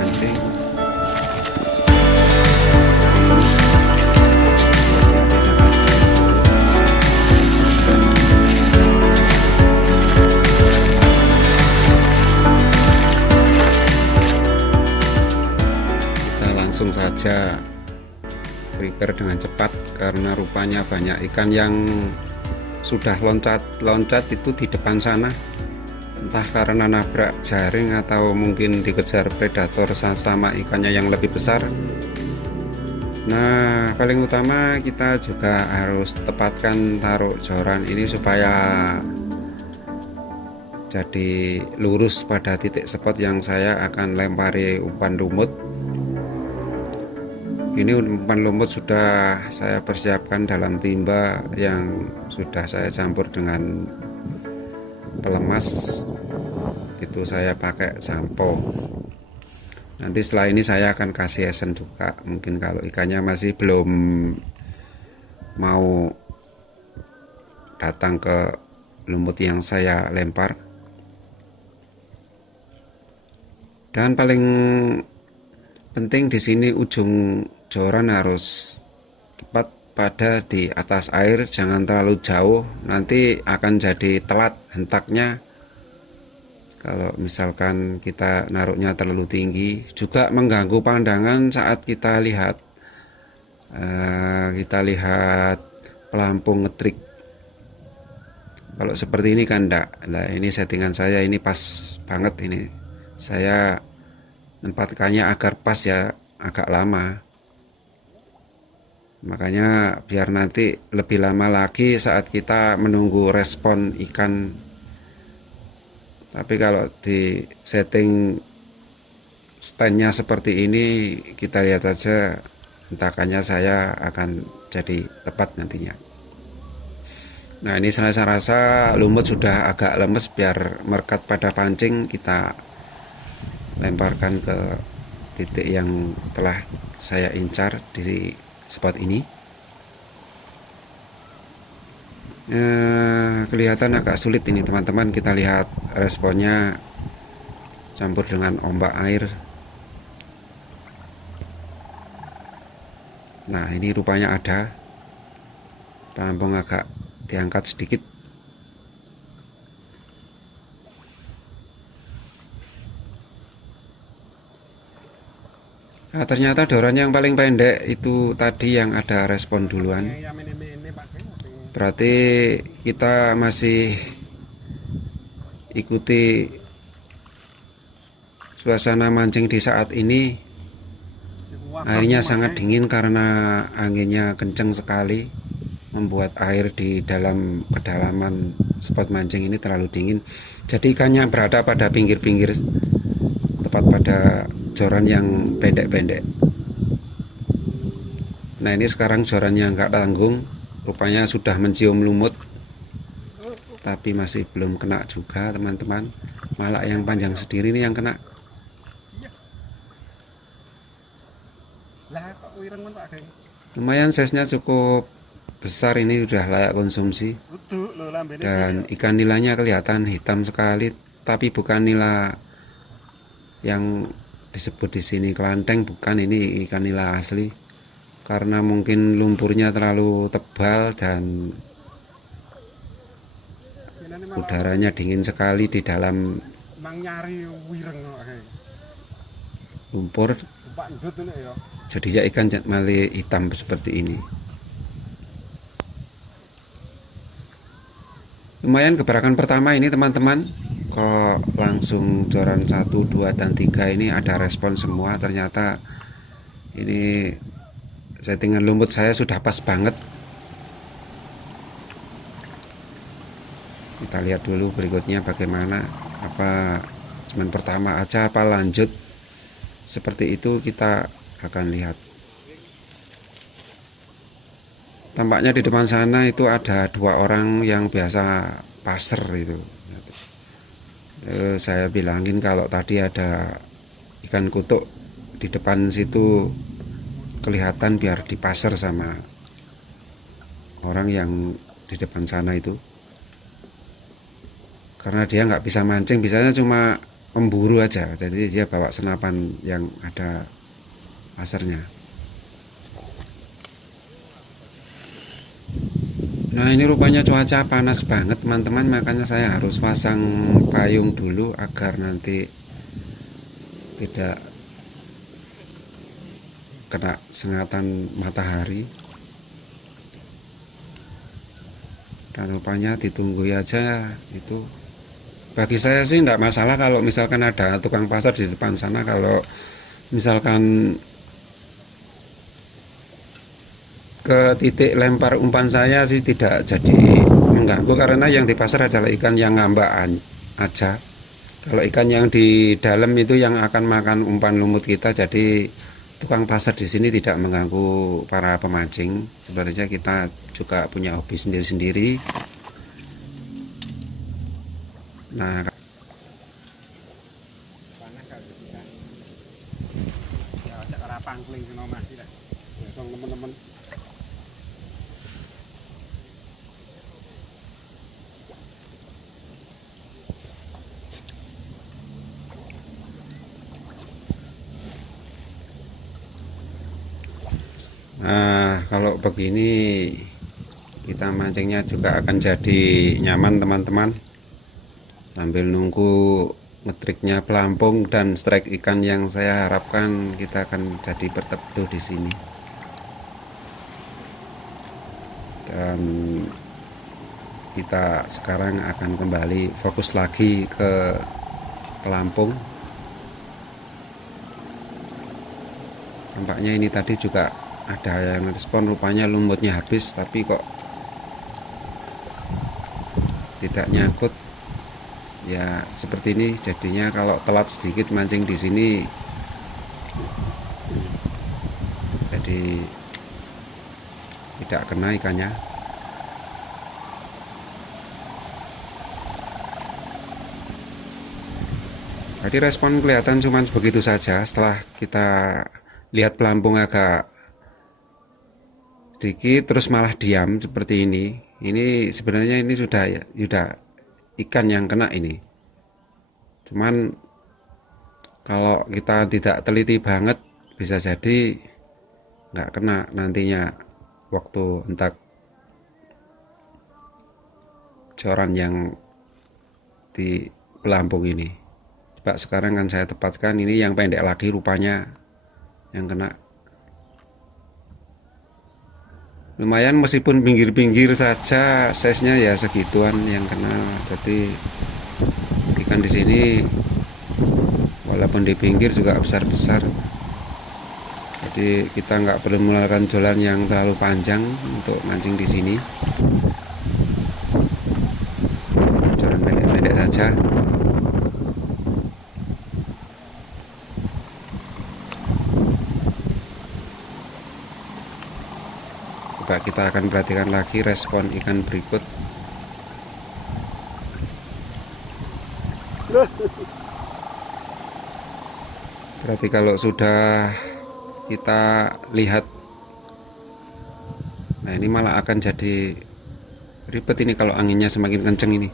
mancing. Kita langsung saja prepare dengan cepat karena rupanya banyak ikan yang sudah loncat-loncat itu di depan sana, entah karena nabrak jaring atau mungkin dikejar predator sama ikannya yang lebih besar. Nah, paling utama kita juga harus tepatkan taruh joran ini supaya jadi lurus pada titik spot yang saya akan lempari umpan lumut. Ini umpan lumut sudah saya persiapkan dalam timba yang sudah saya campur dengan pelemas. Itu saya pakai sampo. Nanti setelah ini saya akan kasih esen juga. Mungkin kalau ikannya masih belum mau datang ke lumut yang saya lempar. Dan paling penting di sini ujung joran harus tepat pada di atas air, jangan terlalu jauh, nanti akan jadi telat hentaknya. Kalau misalkan kita naruhnya terlalu tinggi, juga mengganggu pandangan saat kita lihat pelampung ngetrik. Kalau seperti ini kan enggak. Nah, ini settingan saya ini pas banget ini. Saya menempatkannya agar pas ya, agak lama. Makanya biar nanti lebih lama lagi saat kita menunggu respon ikan. Tapi kalau di setting standnya seperti ini, kita lihat aja hentakannya saya akan jadi tepat nantinya. Nah, ini saya rasa lumut sudah agak lemes, biar merekat pada pancing kita lemparkan ke titik yang telah saya incar di spot ini. Kelihatan agak sulit ini teman-teman, kita lihat responnya campur dengan ombak air. Nah, ini rupanya ada pelampung agak diangkat sedikit. Nah, ternyata doran yang paling pendek itu tadi yang ada respon duluan. Berarti kita masih ikuti suasana mancing di saat ini. Airnya sangat dingin karena anginnya kencang sekali, membuat air di dalam kedalaman spot mancing ini terlalu dingin. Jadi ikannya berada pada pinggir-pinggir, tepat pada joran yang pendek-pendek. Nah, ini sekarang jorannya nggak tanggung, rupanya sudah mencium lumut, tapi masih belum kena juga teman-teman. Malah yang panjang sendiri ini yang kena. Lumayan size-nya cukup besar, ini udah layak konsumsi. Dan ikan nilanya kelihatan hitam sekali, tapi bukan nila yang disebut di sini kelanteng, bukan, ini ikan nila asli. Karena mungkin lumpurnya terlalu tebal dan udaranya dingin sekali di dalam lumpur, jadinya ikan mali hitam seperti ini. Lumayan gebrakan pertama ini teman-teman, kok langsung joran 1, 2, dan 3 ini ada respon semua. Ternyata ini settingan lumut saya sudah pas banget. Kita lihat dulu berikutnya bagaimana, apa cuman pertama aja apa lanjut. Seperti itu kita akan lihat. Tampaknya di depan sana itu ada 2 orang yang biasa passer itu. Saya bilangin kalau tadi ada ikan kutuk di depan situ, kelihatan biar dipasser sama orang yang di depan sana itu. Karena dia nggak bisa mancing, bisanya cuma pemburu aja, jadi dia bawa senapan yang ada lasernya. Nah ini rupanya cuaca panas banget teman-teman, makanya saya harus pasang payung dulu agar nanti tidak kena sengatan matahari. Dan rupanya ditunggu aja itu. Bagi saya sih tidak masalah kalau misalkan ada tukang pasar di depan sana. Kalau misalkan ke titik lempar umpan saya sih tidak jadi mengganggu, karena yang di pasar adalah ikan yang ngambak aja. Kalau ikan yang di dalam itu yang akan makan umpan lumut kita, jadi tukang pasar di sini tidak mengganggu para pemancing. Sebenarnya kita juga punya hobi sendiri-sendiri. Nah, teman-teman. Nah, kalau begini kita mancingnya juga akan jadi nyaman teman-teman. Sambil nunggu ngetriknya pelampung dan strike ikan yang saya harapkan, kita akan jadi berteduh di sini. Dan kita sekarang akan kembali fokus lagi ke pelampung. Nampaknya ini tadi juga ada yang respon, rupanya lumutnya habis tapi kok tidak nyangkut. Ya seperti ini jadinya, kalau telat sedikit mancing di sini jadi tidak kena ikannya. Jadi respon kelihatan cuman begitu saja. Setelah kita lihat pelampung agak dikit terus malah diam seperti ini. Ini sebenarnya ini sudah ikan yang kena ini. Cuman kalau kita tidak teliti banget bisa jadi nggak kena nantinya waktu hentak coran yang di pelampung ini. Coba sekarang kan saya tepatkan, ini yang pendek lagi rupanya yang kena. Lumayan, meskipun pinggir-pinggir saja size-nya ya segituan yang kena. Jadi ikan di sini walaupun di pinggir juga besar-besar. Jadi kita nggak perlu mengeluarkan jolan yang terlalu panjang untuk mancing di sini. Jolan pendek-pendek saja. Coba kita akan perhatikan lagi respon ikan berikut. Berarti kalau sudah kita lihat, nah ini malah akan jadi ribet ini kalau anginnya semakin kenceng ini.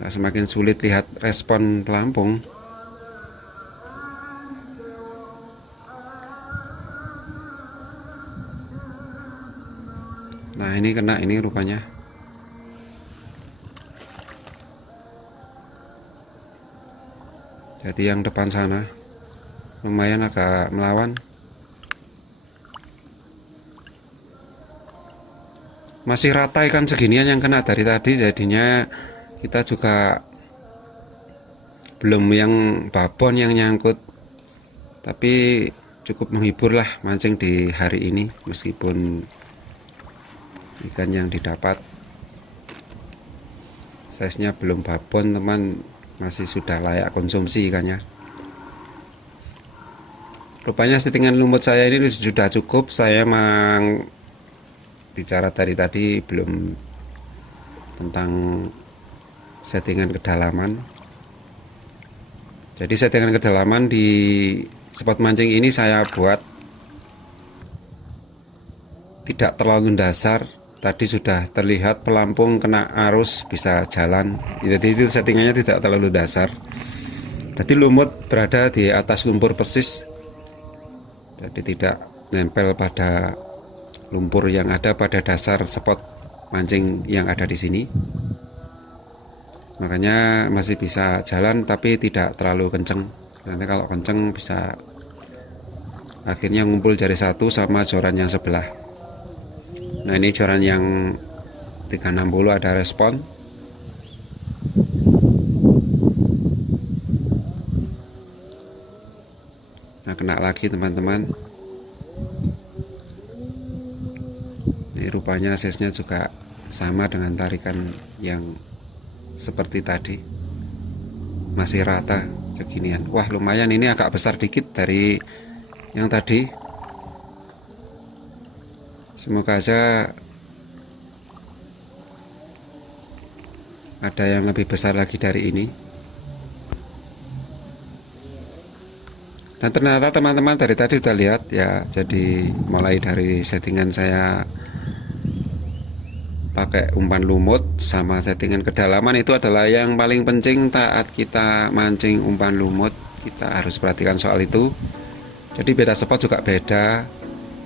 Nah, semakin sulit lihat respon pelampung. Nah ini kena ini rupanya. Jadi yang depan sana lumayan agak melawan. Masih rata ikan seginian yang kena dari tadi, jadinya kita juga belum yang babon yang nyangkut. Tapi cukup menghibur lah mancing di hari ini, meskipun ikan yang didapat size-nya belum babon teman, masih sudah layak konsumsi ikannya. Rupanya settingan lumut saya ini sudah cukup. Saya memang bicara tadi belum tentang settingan kedalaman. Jadi settingan kedalaman di spot mancing ini saya buat tidak terlalu dasar, tadi sudah terlihat pelampung kena arus bisa jalan. Jadi itu settingannya tidak terlalu dasar. Jadi lumut berada di atas lumpur persis, jadi tidak nempel pada lumpur yang ada pada dasar spot mancing yang ada di sini. Makanya masih bisa jalan tapi tidak terlalu kenceng. Nanti kalau kenceng bisa akhirnya ngumpul jari satu sama joran yang sebelah. Nah ini joran yang 360 ada respon. Nah kena lagi teman-teman. Ini rupanya size-nya juga sama dengan tarikan yang seperti tadi, masih rata seginian. Wah lumayan, ini agak besar dikit dari yang tadi. Semoga aja ada yang lebih besar lagi dari ini. Dan ternyata teman-teman dari tadi sudah lihat ya, jadi mulai dari settingan saya pakai umpan lumut sama settingan kedalaman itu adalah yang paling penting saat kita mancing umpan lumut. Kita harus perhatikan soal itu. Jadi beda spot juga beda,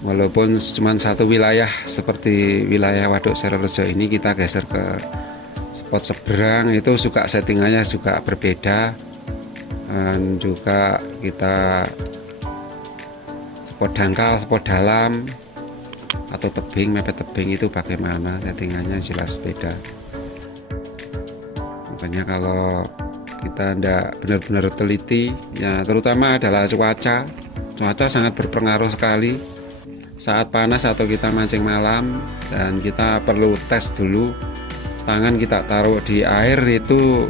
walaupun cuma satu wilayah seperti wilayah Waduk Serorejo ini, kita geser ke spot seberang itu juga settingannya juga berbeda. Dan juga kita spot dangkal, spot dalam atau tebing, mepet tebing itu bagaimana settingannya jelas beda. Makanya kalau kita tidak benar-benar teliti ya, terutama adalah cuaca sangat berpengaruh sekali saat panas atau kita mancing malam. Dan kita perlu tes dulu, tangan kita taruh di air itu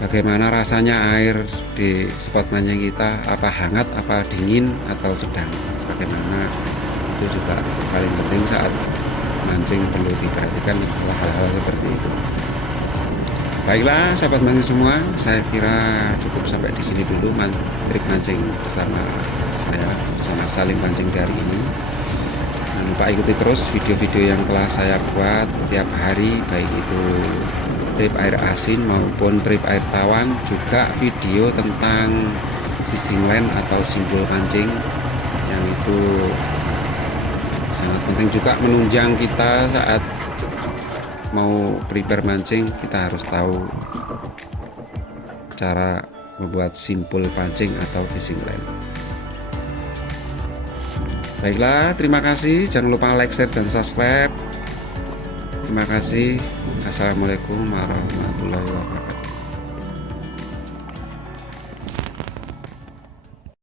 bagaimana rasanya air di spot mancing kita, apa hangat, apa dingin, atau sedang, bagaimana. Itu juga paling penting saat mancing, perlu diperhatikan adalah hal-hal seperti itu. Baiklah sahabat mancing semua, saya kira cukup sampai di sini dulu trik mancing bersama saya, bersama Salim Pancing dari ini. Jangan lupa ikuti terus video-video yang telah saya buat tiap hari, baik itu trip air asin maupun trip air tawon, juga video tentang fishing line atau simbol pancing yang itu sangat penting juga menunjang kita saat mau prepare mancing. Kita harus tahu cara membuat simbol pancing atau fishing line. Baiklah, terima kasih, jangan lupa like, share, dan subscribe. Terima kasih. Assalamualaikum warahmatullahi wabarakatuh.